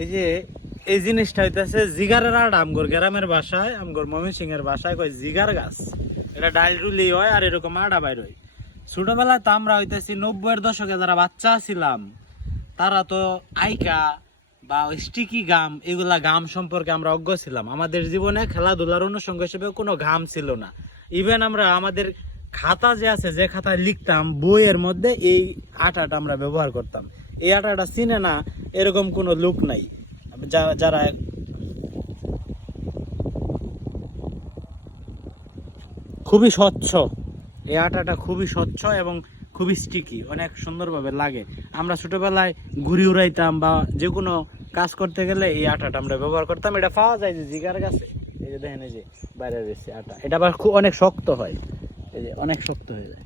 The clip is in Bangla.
এই যে এই জিনিসটা হইতেছে জিগারের আটা। আমগর গ্রামের ভাষায়, আমগর ময়মনসিং এর ভাষায় কয় জিগার গাছ। এটা ডাল রুলি হয় আর এরকম আটা বাইর হয়। ছোটবেলায় তো আমরা হইতেছি 90-এর দশকে যারা বাচ্চা ছিলাম তারা তো আইকা বা স্টিকি গাম, এগুলা গাম সম্পর্কে আমরা অজ্ঞ ছিলাম। আমাদের জীবনে খেলাধুলার অনুষঙ্গ হিসেবে কোনো গাম ছিল না। ইভেন আমরা আমাদের খাতা যে আছে, যে খাতায় লিখতাম বইয়ের মধ্যে এই আটাটা আমরা ব্যবহার করতাম। এই আটাটা চিনে না এরকম কোনো লোক নাই যারা খুবই স্বচ্ছ। এই আটাটা খুবই স্বচ্ছ এবং খুবই স্টিকি, অনেক সুন্দরভাবে লাগে। আমরা ছোটবেলায় ঘুড়ি উড়াইতাম বা যে কোনো কাজ করতে গেলে এই আটাটা আমরা ব্যবহার করতাম। এটা পাওয়া যায় যে জিগার গাছে। এই যে দেখেন, এই যে বাইরে রয়েছে আটা, এটা আবার খুব অনেক শক্ত হয়। এই যে অনেক শক্ত হয়ে যায়।